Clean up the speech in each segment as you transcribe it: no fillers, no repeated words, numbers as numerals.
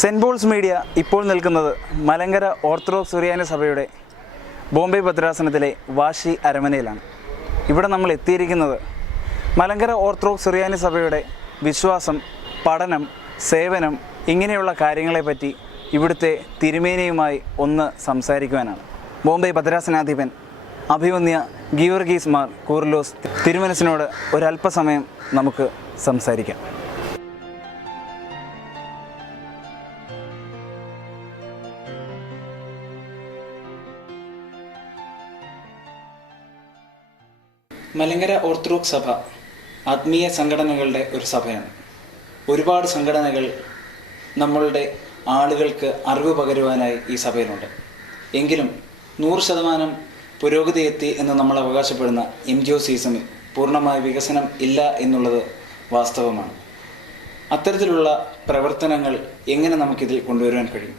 Cent Paul's media ഇപ്പോൾ നിൽക്കുന്നത് Malankara orthodox സുറിയാനി സഭയുടെ ബോംബെ ഭദ്രാസനത്തിലെ വാശി അരമനയിലാണ്. ഇവിടെ നമ്മൾ എത്തിയിരിക്കുന്നത് മലങ്കര ഓർത്തഡോക്സ് സുറിയാനി സഭയുടെ വിശ്വാസം, പഠനം, സേവനം ഇങ്ങനെയുള്ള കാര്യങ്ങളെപ്പറ്റി ഇവിടുത്തെ തിരുമേനിയുമായി ഒന്ന് സംസാരിക്കുവാനാണ്. ബോംബെ ഭദ്രാസനാധിപൻ അഭിമന്യ ഗീവർഗീസ് മാർ കൂർലോസ് തിരുമനസിനോട് ഒരല്പസമയം നമുക്ക് സംസാരിക്കാം. മലങ്കര ഓർത്തഡോക്സ് സഭ ആത്മീയ സംഘടനകളുടെ ഒരു സഭയാണ്. ഒരുപാട് സംഘടനകൾ നമ്മളുടെ ആളുകൾക്ക് അറിവ് പകരുവാനായി ഈ സഭയിലുണ്ട്. എങ്കിലും 100% പുരോഗതി എത്തി എന്ന് നമ്മൾ അവകാശപ്പെടുന്ന NGOsismൽ പൂർണ്ണമായ വികസനം ഇല്ല എന്നുള്ളത് വാസ്തവമാണ്. അത്തരത്തിലുള്ള പ്രവർത്തനങ്ങൾ എങ്ങനെ നമുക്കിതിൽ കൊണ്ടുവരുവാൻ കഴിയും?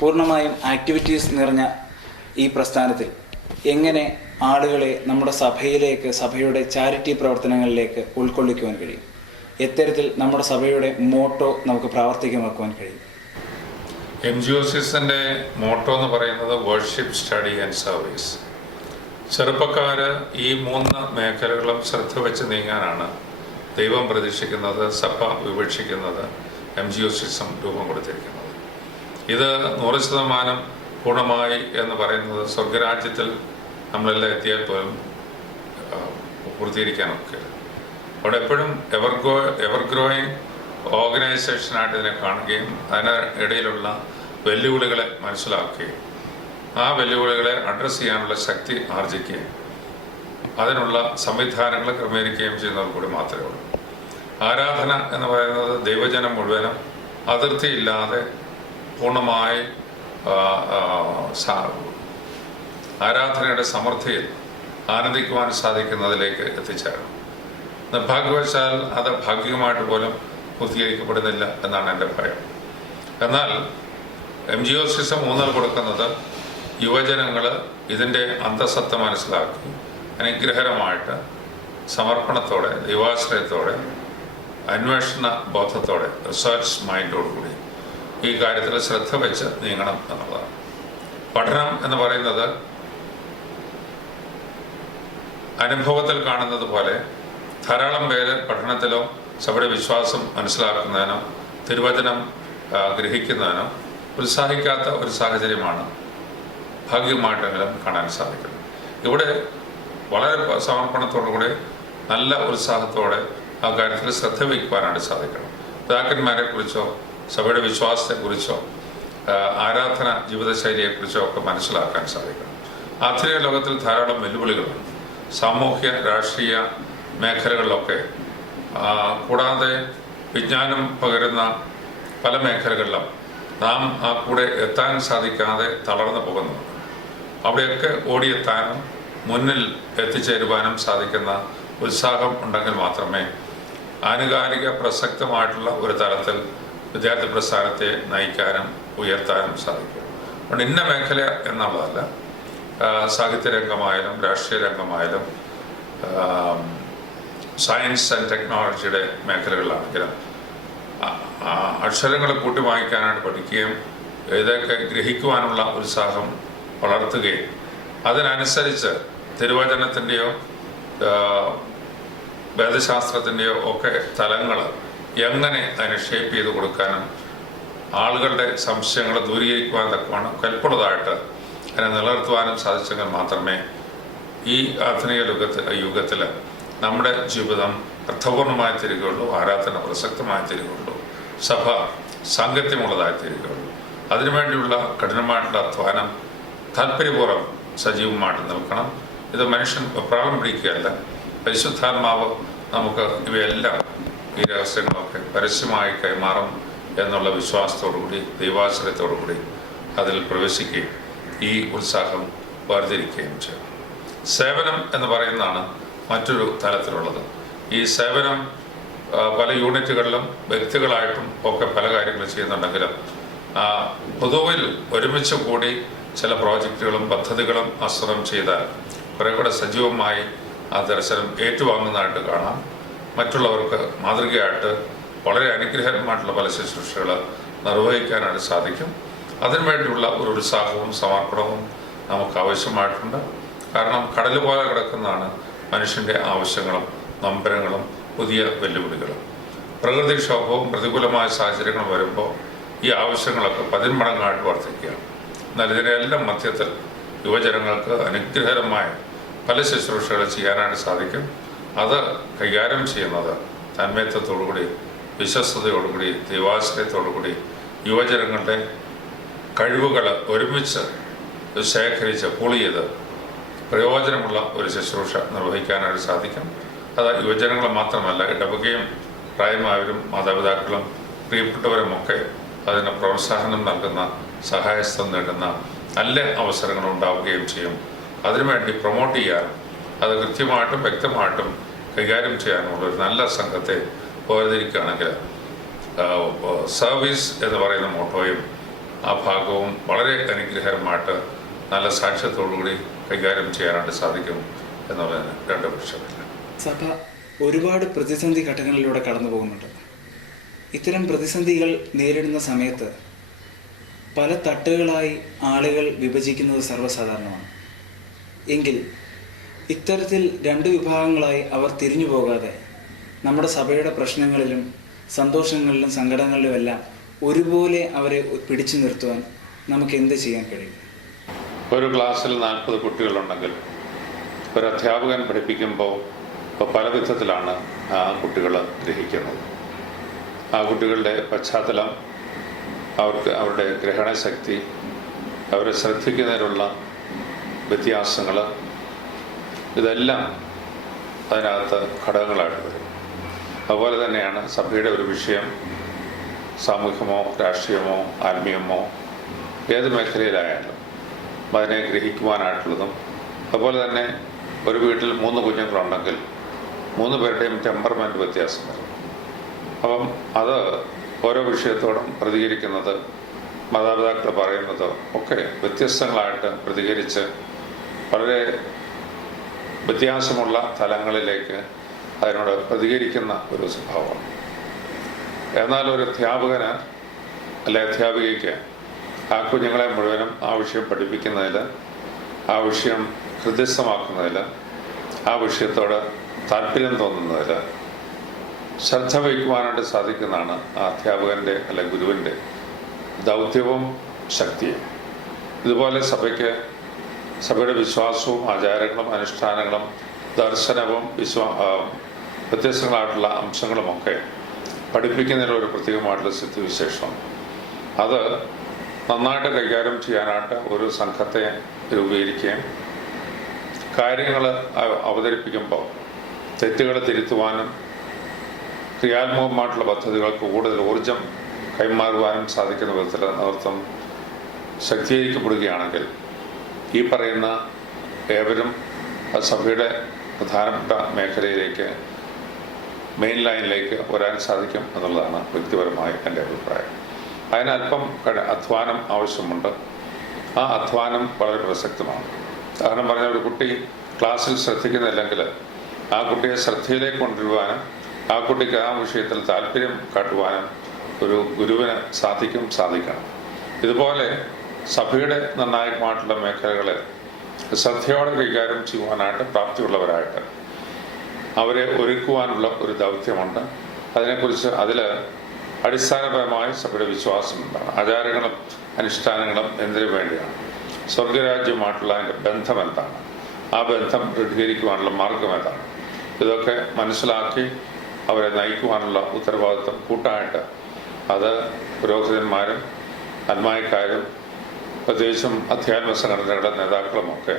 പൂർണ്ണമായും ആക്ടിവിറ്റീസ് നിറഞ്ഞ ഈ പ്രസ്ഥാനത്തിൽ എങ്ങനെ ആളുകളെ നമ്മുടെ സഭയിലേക്ക്, സഭയുടെ ചാരിറ്റി പ്രവർത്തനങ്ങളിലേക്ക് ഉൾക്കൊള്ളിക്കുവാൻ കഴിയും? എത്തരത്തിൽ നമ്മുടെ സഭയുടെ മോട്ടോ നമുക്ക് പ്രാവർത്തികമാക്കുവാൻ കഴിയും? NGOsന്റെ മോട്ടോ എന്ന് പറയുന്നത് വർഷിപ്പ്, സ്റ്റഡി ആൻഡ് സർവീസ്. ചെറുപ്പക്കാർ ഈ 3 മേഖലകളും ശ്രദ്ധ വെച്ച് നീങ്ങാനാണ് ദൈവം പ്രതീക്ഷിക്കുന്നത്, സഭ വിവക്ഷിക്കുന്നത്, NGOsism രൂപം കൊടുത്തിരിക്കുന്നത്. ഇത് 100% പൂർണ്ണമായി എന്ന് പറയുന്നത് സ്വർഗരാജ്യത്തിൽ നമ്മളെല്ലാം എത്തിയാൽ പോലും പൂർത്തീകരിക്കാനൊക്കെ. അവിടെ എപ്പോഴും എവർ ഗ്രോയിങ് ഓർഗനൈസേഷനായിട്ട് ഇതിനെ കാണുകയും അതിന് ഇടയിലുള്ള വെല്ലുവിളികളെ മനസ്സിലാക്കുകയും ആ വെല്ലുവിളികളെ അഡ്രസ്സ് ചെയ്യാനുള്ള ശക്തി ആർജിക്കുകയും അതിനുള്ള സംവിധാനങ്ങൾ ക്രമീകരിക്കുകയും ചെയ്യുന്നവർ കൂടി മാത്രമേ ഉള്ളൂ. ആരാധന എന്ന് പറയുന്നത് ദൈവജനം മുഴുവനും അതിർത്തിയില്ലാതെ പൂർണ്ണമായി ആരാധനയുടെ സമൃദ്ധിയിൽ ആനന്ദിക്കുവാൻ സാധിക്കുന്നതിലേക്ക് എത്തിച്ചേരണം. നിർഭാഗ്യവശാൽ അത് ഭാഗികമായിട്ട് പോലും പൂർത്തീകരിക്കപ്പെടുന്നില്ല എന്നാണ് എൻ്റെ ഭയം. എന്നാൽ NGOsism ഊന്നൽ കൊടുക്കുന്നത് യുവജനങ്ങൾ ഇതിൻ്റെ അന്തസത്ത മനസ്സിലാക്കി അനുഗ്രഹരമായിട്ട് സമർപ്പണത്തോടെ, ദൈവാശ്രയത്തോടെ, അന്വേഷണ ബോധത്തോടെ, റിസർച്ച് മൈൻഡോടുകൂടി ഈ കാര്യത്തിൽ ശ്രദ്ധ വെച്ച് നീങ്ങണം എന്നുള്ളതാണ്. പഠനം എന്ന് പറയുന്നത് അനുഭവത്തിൽ കാണുന്നത് പോലെ ധാരാളം പേര് പഠനത്തിലോ സഭയുടെ വിശ്വാസം മനസ്സിലാക്കുന്നതിനോ തിരുവചനം ഗ്രഹിക്കുന്നതിനോ ഉത്സാഹിക്കാത്ത ഒരു സാഹചര്യമാണ് ഭാഗ്യമായിട്ടെങ്കിലും കാണാൻ സാധിക്കുന്നത്. ഇവിടെ വളരെ സമർപ്പണത്തോടുകൂടി നല്ല ഉത്സാഹത്തോടെ ആ കാര്യത്തിൽ ശ്രദ്ധ വയ്ക്കുവാനായിട്ട് സാധിക്കണം. പിതാക്കന്മാരെക്കുറിച്ചോ സഭയുടെ വിശ്വാസത്തെക്കുറിച്ചോ ആരാധന ജീവിതശൈലിയെക്കുറിച്ചോ ഒക്കെ മനസ്സിലാക്കാൻ സാധിക്കണം. ആധുനിക ലോകത്തിൽ ധാരാളം വെല്ലുവിളികളുണ്ട്, സാമൂഹ്യ രാഷ്ട്രീയ മേഖലകളിലൊക്കെ. കൂടാതെ വിജ്ഞാനം പകരുന്ന പല മേഖലകളിലും നാം ആ കൂടെ എത്താൻ സാധിക്കാതെ തളർന്നു പോകുന്നുണ്ട്. അവിടെയൊക്കെ ഓടിയെത്താനും മുന്നിൽ എത്തിച്ചേരുവാനും സാധിക്കുന്ന ഉത്സാഹം ഉണ്ടെങ്കിൽ മാത്രമേ ആനുകാലിക പ്രസക്തമായിട്ടുള്ള ഒരു തലത്തിൽ വിദ്യാർത്ഥി പ്രസ്ഥാനത്തെ നയിക്കാനും ഉയർത്താനും സാധിക്കും. അതുകൊണ്ട് ഇന്ന മേഖല എന്നുള്ളതല്ല, സാഹിത്യരംഗമായാലും രാഷ്ട്രീയ രംഗമായാലും സയൻസ് ആൻഡ് ടെക്നോളജിയുടെ മേഖലകളിലാണെങ്കിലും അക്ഷരങ്ങൾ കൂട്ടി വായിക്കാനായിട്ട് പഠിക്കുകയും ഇതൊക്കെ ഗ്രഹിക്കുവാനുള്ള ഉത്സാഹം വളർത്തുകയും അതിനനുസരിച്ച് തിരുവചനത്തിൻ്റെയോ വേദശാസ്ത്രത്തിൻ്റെയോ ഒക്കെ തലങ്ങൾ എങ്ങനെ അതിനെ ഷേപ്പ് ചെയ്ത് കൊടുക്കാനും ആളുകളുടെ സംശയങ്ങൾ ദൂരീകരിക്കുവാൻ തക്കമാണ് കൽപ്പുള്ളതായിട്ട് അതിനെ നിലനിർത്തുവാനും സാധിച്ചെങ്കിൽ മാത്രമേ ഈ ആധുനിക യുഗത്തിൽ നമ്മുടെ ജീവിതം അർത്ഥപൂർണമായി തീരുകയുള്ളൂ, ആരാധന പ്രസക്തമായി തീരുകയുള്ളൂ, സഭ സാങ്കത്യമുള്ളതായി തീരുകയുള്ളൂ. അതിനുവേണ്ടിയുള്ള കഠിനമായിട്ടുള്ള അധ്വാനം താല്പര്യപൂർവ്വം സജീവമായിട്ട് നിൽക്കണം. ഇത് മനുഷ്യൻ വെപ്രാളം പിടിക്കുകയല്ല. പരിശുദ്ധാത്മാവ് നമുക്ക് ഇവയെല്ലാം, ഈ രഹസ്യങ്ങളൊക്കെ പരസ്യമായി കൈമാറും എന്നുള്ള വിശ്വാസത്തോടുകൂടി, ദൈവാശ്രയത്തോടുകൂടി അതിൽ പ്രവേശിക്കുകയും ഈ ഉത്സാഹം വേർതിരിക്കുകയും ചെയ്യും. സേവനം എന്ന് പറയുന്നതാണ് മറ്റൊരു തലത്തിലുള്ളത്. ഈ സേവനം പല യൂണിറ്റുകളിലും വ്യക്തികളായിട്ടും ഒക്കെ പല കാര്യങ്ങൾ ചെയ്യുന്നുണ്ടെങ്കിലും പൊതുവിൽ ഒരുമിച്ച് കൂടി ചില പ്രോജക്റ്റുകളും പദ്ധതികളും ആസൂത്രണം ചെയ്താൽ കുറെ കൂടെ സജീവമായി ആ ദർശനം ഏറ്റുവാങ്ങുന്നതായിട്ട് കാണാം. മറ്റുള്ളവർക്ക് മാതൃകയായിട്ട് വളരെ അനുഗ്രഹമായിട്ടുള്ള പല ശുശ്രൂഷകൾ നിർവഹിക്കാനായിട്ട് സാധിക്കും. അതിനുവേണ്ടിയുള്ള ഒരു ഉത്സാഹവും സമർപ്പണവും നമുക്ക് ആവശ്യമായിട്ടുണ്ട്. കാരണം കടൽ പോലെ കിടക്കുന്നതാണ് മനുഷ്യൻ്റെ ആവശ്യങ്ങളും നൊമ്പരങ്ങളും പുതിയ വെല്ലുവിളികളും. പ്രകൃതിക്ഷോഭവും പ്രതികൂലമായ സാഹചര്യങ്ങളും വരുമ്പോൾ ഈ ആവശ്യങ്ങളൊക്കെ 10 മടങ്ങായിട്ട് വർദ്ധിക്കുകയാണ്. എന്നാൽ ഇതിനെല്ലാം മധ്യത്തിൽ യുവജനങ്ങൾക്ക് അനുഗ്രഹകരമായ പല ശുശ്രൂഷകൾ ചെയ്യാനായിട്ട് സാധിക്കും. അത് കൈകാര്യം ചെയ്യുന്നത് തന്മയത്വത്തോടുകൂടി, വിശ്വസ്തയോടുകൂടി, ദൈവാശ്രയത്തോടുകൂടി യുവജനങ്ങളുടെ കഴിവുകൾ ഒരുമിച്ച് ശേഖരിച്ച് പൂൾ ചെയ്ത് പ്രയോജനമുള്ള ഒരു ശുശ്രൂഷ നിർവഹിക്കാനായിട്ട് സാധിക്കും. അത് യുവജനങ്ങൾ മാത്രമല്ല, ഇടവകയും പ്രായമായവരും മാതാപിതാക്കളും പ്രിയപ്പെട്ടവരുമൊക്കെ അതിന് പ്രോത്സാഹനം നൽകുന്ന, സഹായസ്ഥം നേടുന്ന നല്ല അവസരങ്ങൾ ഉണ്ടാവുകയും ചെയ്യും. അതിനുവേണ്ടി പ്രൊമോട്ട് ചെയ്യാൻ, അത് കൃത്യമായിട്ടും വ്യക്തമായിട്ടും കൈകാര്യം ചെയ്യാനുള്ള ഒരു നല്ല സംഘത്തെ വേർതിരിക്കുകയാണെങ്കിൽ സർവീസ് എന്ന് പറയുന്ന മോട്ടോയും ആ ഭാഗവും വളരെ അനുഗ്രഹകരമായിട്ട് നല്ല സാക്ഷ്യത്തോടുകൂടി കൈകാര്യം ചെയ്യാനായിട്ട് സാധിക്കും എന്നുള്ളതിന് 2 പക്ഷമില്ല. സഭ ഒരുപാട് പ്രതിസന്ധി ഘട്ടങ്ങളിലൂടെ കടന്നു പോകുന്നുണ്ട്. ഇത്തരം പ്രതിസന്ധികൾ നേരിടുന്ന സമയത്ത് പല തട്ടുകളായി ആളുകൾ വിഭജിക്കുന്നത് സർവ്വസാധാരണമാണ്. എങ്കിൽ ഇത്തരത്തിൽ 2 വിഭാഗങ്ങളായി അവർ തിരിഞ്ഞു പോകാതെ നമ്മുടെ സഭയുടെ പ്രശ്നങ്ങളിലും സന്തോഷങ്ങളിലും സങ്കടങ്ങളിലുമെല്ലാം ഒരുപോലെ അവരെ പിടിച്ചു നിർത്തുവാൻ നമുക്ക് എന്ത് ചെയ്യാൻ കഴിയും? ഒരു ക്ലാസ്സിൽ 40 കുട്ടികളുണ്ടെങ്കിൽ ഒരു അധ്യാപകൻ പഠിപ്പിക്കുമ്പോൾ പല വിധത്തിലാണ് ആ കുട്ടികൾ ഗ്രഹിക്കുന്നത്. ആ കുട്ടികളുടെ പശ്ചാത്തലം, അവരുടെ ഗ്രഹണശക്തി, അവരെ ശ്രദ്ധിക്കുന്നതിനുള്ള വ്യത്യാസങ്ങൾ, ഇതെല്ലാം അതിനകത്ത് ഘടകങ്ങളായിട്ട് വരും. അതുപോലെ തന്നെയാണ് സഭയുടെ ഒരു വിഷയം സാമൂഹികമോ രാഷ്ട്രീയമോ ആത്മീയമോ ഏത് മേഖലയിലായാലും അതിനെ ഗ്രഹിക്കുവാനായിട്ടുള്ളതും. അതുപോലെ തന്നെ ഒരു വീട്ടിൽ 3 കുഞ്ഞുങ്ങളുണ്ടെങ്കിൽ 3 പേരുടെയും ടെമ്പർമെൻറ്റ് വ്യത്യാസം വരും. അപ്പം അത് ഓരോ വിഷയത്തോടും പ്രതികരിക്കുന്നത്, മാതാപിതാക്കൾ പറയുന്നത് ഒക്കെ വ്യത്യസ്തങ്ങളായിട്ട് പ്രതികരിച്ച് വളരെ വ്യത്യാസമുള്ള തലങ്ങളിലേക്ക് അതിനോട് പ്രതികരിക്കുന്ന ഒരു സ്വഭാവമാണ്. എന്നാൽ ഒരു അധ്യാപകന് അല്ലെ അധ്യാപികയ്ക്ക് ആ കുഞ്ഞുങ്ങളെ മുഴുവനും ആ വിഷയം പഠിപ്പിക്കുന്നതിൽ, ആ വിഷയം ഹൃദയസ്ഥമാക്കുന്നതിൽ, ആ വിഷയത്തോട് താല്പര്യം തോന്നുന്നതിൽ ശ്രദ്ധ വയ്ക്കുവാനായിട്ട് സാധിക്കുന്നതാണ് ആ അധ്യാപകൻ്റെ അല്ലെ ഗുരുവിൻ്റെ ദൗത്യവും ശക്തിയും. ഇതുപോലെ സഭയുടെ വിശ്വാസവും ആചാരങ്ങളും അനുഷ്ഠാനങ്ങളും ദർശനവും വ്യത്യസ്തങ്ങളായിട്ടുള്ള അംശങ്ങളുമൊക്കെ പഠിപ്പിക്കുന്നതിലൊരു പ്രത്യേകമായിട്ടുള്ള സ്ഥിതിവിശേഷമാണ്. അത് നന്നായിട്ട് കൈകാര്യം ചെയ്യാനായിട്ട് ഒരു സംഘത്തെ രൂപീകരിക്കുകയും കാര്യങ്ങൾ അവതരിപ്പിക്കുമ്പോൾ തെറ്റുകൾ തിരുത്തുവാനും ക്രിയാത്മകമായിട്ടുള്ള പദ്ധതികൾക്ക് കൂടുതൽ ഊർജം കൈമാറുവാനും സാധിക്കുന്ന വിധത്തിൽ നേതൃത്വം ശക്തീകരിക്കപ്പെടുകയാണെങ്കിൽ ഈ പറയുന്ന ഏവരും സഭയുടെ പ്രധാനപ്പെട്ട മേഖലയിലേക്ക്, മെയിൻ ലൈനിലേക്ക് വരാൻ സാധിക്കും എന്നുള്ളതാണ് വ്യക്തിപരമായ എൻ്റെ അഭിപ്രായം. അതിനല്പം അധ്വാനം ആവശ്യമുണ്ട്. ആ അധ്വാനം വളരെ പ്രസക്തമാണ്. കാരണം പറഞ്ഞ ഒരു കുട്ടി ക്ലാസ്സിൽ ശ്രദ്ധിക്കുന്നില്ലെങ്കിൽ ആ കുട്ടിയെ ശ്രദ്ധയിലേക്ക് കൊണ്ടുവരുവാനും ആ കുട്ടിക്ക് ആ വിഷയത്തിൽ താല്പര്യം കാട്ടുവാനും ഒരു ഗുരുവിന് സാധിക്കണം. ഇതുപോലെ സഭയുടെ നിർണായകമായിട്ടുള്ള മേഖലകളെ ശ്രദ്ധയോടെ കൈകാര്യം ചെയ്യുവാനായിട്ട് പ്രാപ്തിയുള്ളവരായിട്ട് അവരെ ഒരുക്കുവാനുള്ള ഒരു ദൗത്യമുണ്ട്. അതിനെക്കുറിച്ച് അതിൽ അടിസ്ഥാനപരമായ സഭയുടെ വിശ്വാസം എന്താണ്, ആചാരങ്ങളും അനുഷ്ഠാനങ്ങളും എന്തിനു വേണ്ടിയാണ്, സ്വർഗരാജ്യവുമായിട്ടുള്ള അതിൻ്റെ ബന്ധം എന്താണ്, ആ ബന്ധം ദൃഢീകരിക്കുവാനുള്ള മാർഗം എന്താണ്, ഇതൊക്കെ മനസ്സിലാക്കി അവരെ നയിക്കുവാനുള്ള ഉത്തരവാദിത്വം കൂട്ടായിട്ട് അത് പുരോഹിതന്മാരും അന്മായക്കാരും പ്രത്യേകിച്ചും അധ്യാത്മ സംഘടനകളുടെ നേതാക്കളുമൊക്കെ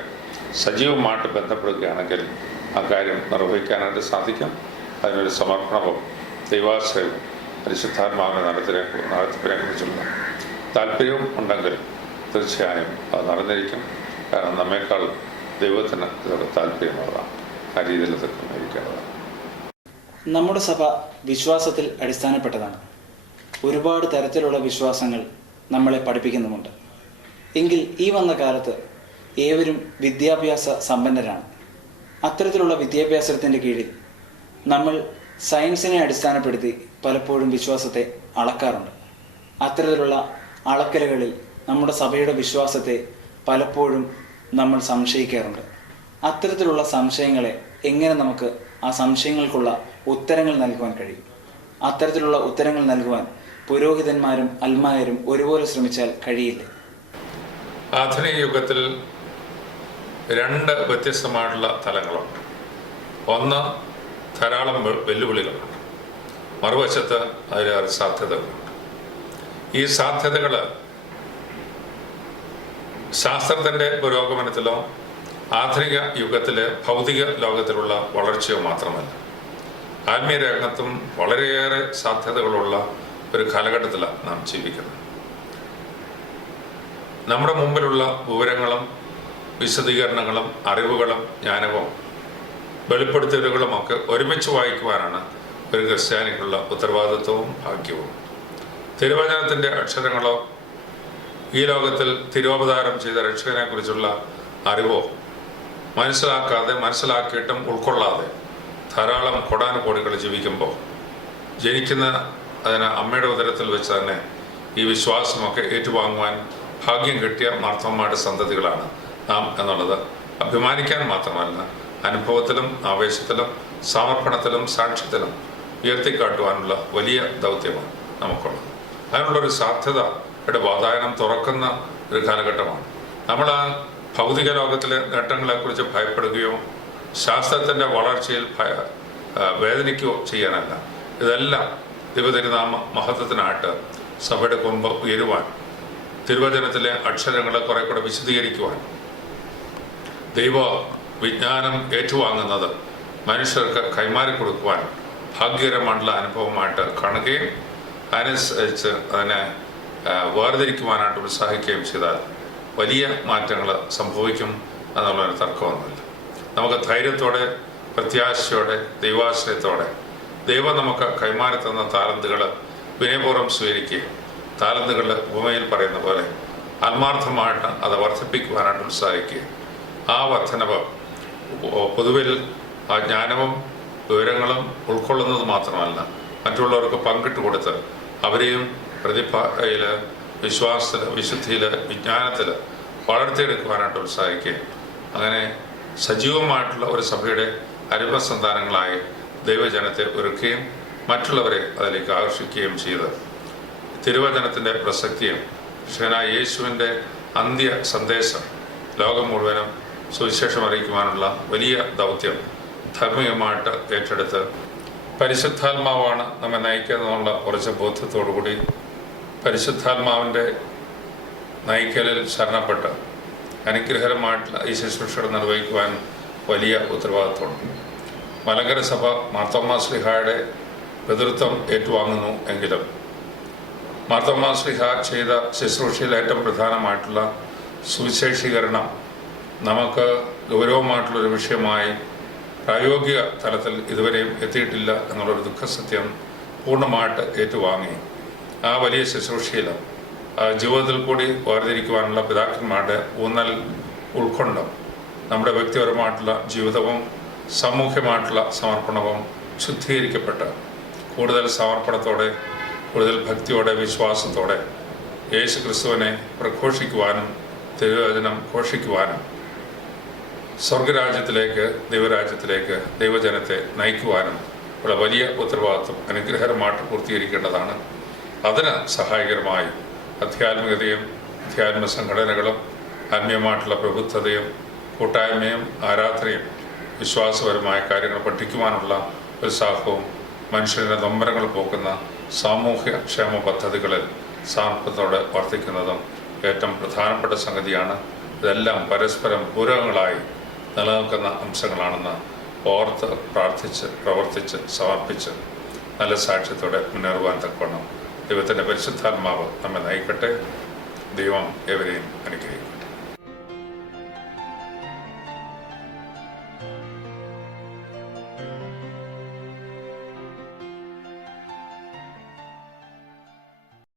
സജീവമായിട്ട് ബന്ധപ്പെടുകയാണെങ്കിൽ ആ കാര്യം നിർവഹിക്കാനായിട്ട് സാധിക്കും. അതിനൊരു സമർപ്പണവും ദൈവാശ്രയവും പരിശുദ്ധാത്മാവിനെ നടത്തിപ്പിനെ കുറിച്ചുള്ള താല്പര്യവും ഉണ്ടെങ്കിൽ തീർച്ചയായും അത് നടന്നിരിക്കും. കാരണം നമ്മേക്കാൾ ദൈവത്തിന് ഇതൊക്കെ താല്പര്യമുള്ളതാണ്. ആ രീതിയിൽ ഇതൊക്കെ നയിക്കേണ്ടതാണ്. നമ്മുടെ സഭ വിശ്വാസത്തിൽ അടിസ്ഥാനപ്പെട്ടതാണ്. ഒരുപാട് തരത്തിലുള്ള വിശ്വാസങ്ങൾ നമ്മളെ പഠിപ്പിക്കുന്നുമുണ്ട്. എങ്കിൽ ഈ വന്ന കാലത്ത് ഏവരും വിദ്യാഭ്യാസ സമ്പന്നരാണ്. അത്തരത്തിലുള്ള വിദ്യാഭ്യാസത്തിൻ്റെ കീഴിൽ നമ്മൾ സയൻസിനെ അടിസ്ഥാനപ്പെടുത്തി പലപ്പോഴും വിശ്വാസത്തെ അളക്കാറുണ്ട്. അത്തരത്തിലുള്ള അളക്കലുകളിൽ നമ്മുടെ സഭയുടെ വിശ്വാസത്തെ പലപ്പോഴും നമ്മൾ സംശയിക്കാറുണ്ട്. അത്തരത്തിലുള്ള സംശയങ്ങളെ എങ്ങനെ നമുക്ക് ആ സംശയങ്ങൾക്കുള്ള ഉത്തരങ്ങൾ നൽകുവാൻ കഴിയും? അത്തരത്തിലുള്ള ഉത്തരങ്ങൾ നൽകുവാൻ പുരോഹിതന്മാരും അൽമായരും ഒരുപോലെ ശ്രമിച്ചാൽ കഴിയില്ലേ? ആധുനിക യുഗത്തിൽ രണ്ട് വ്യത്യസ്തമായിട്ടുള്ള തലങ്ങളുണ്ട്. ഒന്ന്, ധാരാളം വെല്ലുവിളികളുണ്ട്. മറുവശത്ത് അതിലേറെ സാധ്യതകളുണ്ട്. ഈ സാധ്യതകൾ ശാസ്ത്രത്തിൻ്റെ പുരോഗമനത്തിലോ ആധുനിക യുഗത്തിലെ ഭൗതിക ലോകത്തിലുള്ള വളർച്ചയോ മാത്രമല്ല, ആത്മീയ രംഗത്തും വളരെയേറെ സാധ്യതകളുള്ള ഒരു കാലഘട്ടത്തിലാണ് നാം ജീവിക്കുന്നത്. നമ്മുടെ മുമ്പിലുള്ള വിവരങ്ങളും വിശദീകരണങ്ങളും അറിവുകളും ജ്ഞാനവും വെളിപ്പെടുത്തലുകളുമൊക്കെ ഒരുമിച്ച് വായിക്കുവാനാണ് ഒരു ക്രിസ്ത്യാനിക്കുള്ള ഉത്തരവാദിത്വവും ഭാഗ്യവും. തിരുവചനത്തിൻ്റെ അക്ഷരങ്ങളോ ഈ ലോകത്തിൽ തിരുവവതാരം ചെയ്ത രക്ഷകനെക്കുറിച്ചുള്ള അറിവോ മനസ്സിലാക്കിയിട്ടും ഉൾക്കൊള്ളാതെ ധാരാളം കോടാനുകോടികൾ ജീവിക്കുമ്പോൾ ജനിക്കുന്ന അതിന് അമ്മയുടെ ഉദരത്തിൽ വെച്ച് തന്നെ ഈ വിശ്വാസമൊക്കെ ഏറ്റുവാങ്ങുവാൻ ഭാഗ്യം കിട്ടിയ മാർത്തോമായുടെ സന്തതികളാണ് നാം എന്നുള്ളത് അഭിമാനിക്കാൻ മാത്രമല്ല, അനുഭവത്തിലും ആവേശത്തിലും സമർപ്പണത്തിലും സാക്ഷ്യത്തിലും ഉയർത്തിക്കാട്ടുവാനുള്ള വലിയ ദൗത്യമാണ് നമുക്കുള്ളത്. അതിനുള്ളൊരു സാധ്യതയുടെ വാതായനം തുറക്കുന്ന ഒരു കാലഘട്ടമാണ്. നമ്മൾ ആ ഭൗതിക ലോകത്തിലെ നേട്ടങ്ങളെക്കുറിച്ച് ഭയപ്പെടുകയോ ശാസ്ത്രത്തിൻ്റെ വളർച്ചയിൽ വേദനിക്കുകയോ ചെയ്യാനല്ല. ഇതെല്ലാം ദൈവതിരുനാമ മഹത്വത്തിനായിട്ട് സഭയുടെ കൊമ്പ് ഉയരുവാൻ, തിരുവചനത്തിലെ അക്ഷരങ്ങളെ കുറെ കൂടെ വിശദീകരിക്കുവാൻ, ദൈവ വിജ്ഞാനം ഏറ്റുവാങ്ങുന്നത് മനുഷ്യർക്ക് കൈമാറി കൊടുക്കുവാൻ ഭാഗ്യകരമായിട്ടുള്ള അനുഭവമായിട്ട് കാണുകയും അതിനനുസരിച്ച് അതിനെ വേർതിരിക്കുവാനായിട്ട് ഉത്സാഹിക്കുകയും ചെയ്താൽ വലിയ മാറ്റങ്ങൾ സംഭവിക്കും എന്നുള്ളൊരു തർക്കമൊന്നുമില്ല. നമുക്ക് ധൈര്യത്തോടെ, പ്രത്യാശയോടെ, ദൈവാശ്രയത്തോടെ ദൈവം നമുക്ക് കൈമാറി തന്ന താലന്തുകൾ വിനയപൂർവ്വം സ്വീകരിക്കുകയും താലന്തുകൾ ഉപമയിൽ പറയുന്ന പോലെ ആത്മാർത്ഥമായിട്ട് അത് വർദ്ധിപ്പിക്കുവാനായിട്ട് ഉത്സാഹിക്കുകയും ആ വർധനവ് പൊതുവിൽ ആ ജ്ഞാനവും വിവരങ്ങളും ഉൾക്കൊള്ളുന്നത് മാത്രമല്ല, മറ്റുള്ളവർക്ക് പങ്കിട്ട് കൊടുത്ത് അവരെയും പ്രതിഭയിൽ, വിശ്വാസത്തിൽ, വിശുദ്ധിയിൽ, വിജ്ഞാനത്തിൽ വളർത്തിയെടുക്കുവാനായിട്ട് ഉത്സാഹിക്കുകയും അങ്ങനെ സജീവമായിട്ടുള്ള ഒരു സഭയുടെ അരുമസന്താനങ്ങളായി ദൈവജനത്തെ ഒരുക്കുകയും മറ്റുള്ളവരെ അതിലേക്ക് ആകർഷിക്കുകയും ചെയ്ത് തിരുവചനത്തിൻ്റെ പ്രസക്തിയും രക്ഷകനായ യേശുവിൻ്റെ അന്ത്യ സന്ദേശം ലോകം മുഴുവനും സുവിശേഷം അറിയിക്കുവാനുള്ള വലിയ ദൗത്യം ധാർമ്മികമായിട്ട് ഏറ്റെടുത്ത് പരിശുദ്ധാത്മാവാണ് നമ്മെ നയിക്കുന്നതെന്നുള്ള ഉറച്ച ബോധ്യത്തോടുകൂടി പരിശുദ്ധാത്മാവിൻ്റെ നയിക്കലിൽ ശരണപ്പെട്ട് അനുഗ്രഹകരമായിട്ടുള്ള ഈ ശുശ്രൂഷകൾ നിർവഹിക്കുവാൻ വലിയ ഉത്തരവാദിത്വമുണ്ട്. മലങ്കര സഭ മാർത്തോമാ ശ്ലീഹായുടെ പിതൃത്വം ഏറ്റുവാങ്ങുന്നു എങ്കിലും മാർത്തോമാ ശ്ലീഹ ചെയ്ത ശുശ്രൂഷയിൽ ഏറ്റവും പ്രധാനമായിട്ടുള്ള സുവിശേഷീകരണം നമുക്ക് ഗൗരവമായിട്ടുള്ളൊരു വിഷയമായി പ്രായോഗിക തലത്തിൽ ഇതുവരെയും എത്തിയിട്ടില്ല എന്നുള്ളൊരു ദുഃഖസത്യം പൂർണ്ണമായിട്ട് ഏറ്റുവാങ്ങി ആ വലിയ ശുശ്രൂഷയിൽ ജീവിതത്തിൽ കൂടി വേർതിരിക്കുവാനുള്ള പിതാക്കന്മാരുടെ ഊന്നൽ ഉൾക്കൊണ്ടും നമ്മുടെ വ്യക്തിപരമായിട്ടുള്ള ജീവിതവും സാമൂഹ്യമായിട്ടുള്ള സമർപ്പണവും ശുദ്ധീകരിക്കപ്പെട്ട് കൂടുതൽ സമർപ്പണത്തോടെ, കൂടുതൽ ഭക്തിയോടെ, വിശ്വാസത്തോടെ യേശു ക്രിസ്തുവിനെ പ്രഘോഷിക്കുവാനും തിരുവചനം ഘോഷിക്കുവാനും സ്വർഗരാജ്യത്തിലേക്ക്, ദൈവരാജ്യത്തിലേക്ക് ദൈവജനത്തെ നയിക്കുവാനും ഉള്ള വലിയ ഉത്തരവാദിത്വം അനുഗ്രഹകരമായിട്ട് പൂർത്തീകരിക്കേണ്ടതാണ്. അതിന് സഹായകരമായി ആധ്യാത്മികതയും ആധ്യാത്മിക സംഘടനകളും ആത്മീയമായിട്ടുള്ള പ്രബുദ്ധതയും കൂട്ടായ്മയും ആരാധനയും വിശ്വാസപരമായ കാര്യങ്ങൾ പഠിക്കുവാനുള്ള ഉത്സാഹവും മനുഷ്യരുടെ നൊമ്പരങ്ങൾ പോക്കുന്ന സാമൂഹ്യ ക്ഷേമ പദ്ധതികളിൽ സമർപ്പണത്തോടെ വർദ്ധിക്കുന്നതും ഏറ്റവും പ്രധാനപ്പെട്ട സംഗതിയാണ്. ഇതെല്ലാം പരസ്പരം പൂരകങ്ങളായി നിലനിൽക്കുന്ന അംശങ്ങളാണെന്ന് ഓർത്ത് പ്രാർത്ഥിച്ച് പ്രവർത്തിച്ച് സമർപ്പിച്ച് നല്ല സാക്ഷ്യത്തോടെ മുന്നേറുവാൻ തക്കവണ്ണം ദൈവത്തിൻ്റെ പരിശുദ്ധാത്മാവ് നമ്മെ നയിക്കട്ടെ. ദൈവം എവരെയും അനുഗ്രഹിക്കും.